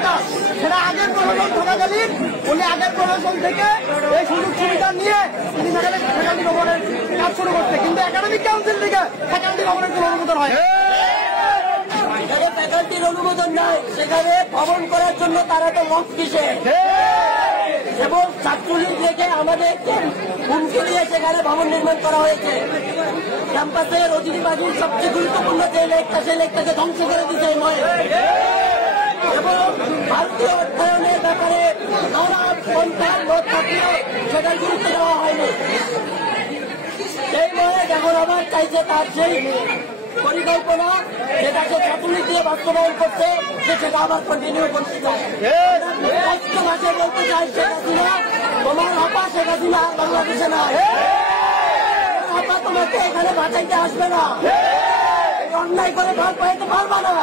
সুবিধা সেটা আগের প্রশাসন থাকাকালীন উনি আগের প্রশাসন থেকে এই সুযোগ সুবিধা নিয়ে তিনি ফ্যাকাল্টি ভবনের কাজ শুরু করতে, কিন্তু একাডেমিক কাউন্সিল থেকে ফ্যাকাল্টি ভবনের কোনো অনুমোদন হয় ফ্যাকাল্টির অনুমোদন নাই, সেখানে ভবন করার জন্য তারা তো মত কিসে এবং ছাত্রলীগ রেখে আমাদেরকে হুমকি দিয়ে সেখানে ভবন নির্মাণ করা হয়েছে। ক্যাম্পাসের অতিথিবাদীর সবচেয়ে গুরুত্বপূর্ণ যে লেকটা সেই লেকটাকে ধ্বংস করে দিতে এবং ভারতীয় অর্থায়নের ব্যাপারে নানা পন্থার মত থাকলেও সেটার গুরুত্ব দেওয়া হয়নি। সেই মনে এখন আমার চাইছে তার সেই পরিকল্পনা যেটাকে ছাত্রলীগ দিয়ে বাস্তবায়ন করছে সেটা আবার কন্টিনিউ করতে চায়। ভাষায় বলতে চাই শেখ হাসিনা, তোমার আপা শেখ হাসিনা বাংলাদেশে না, আপা তোমাকে এখানে বাঁচাইতে আসবে না, অন্যায় করে ভাগ পাইতে পারবা না।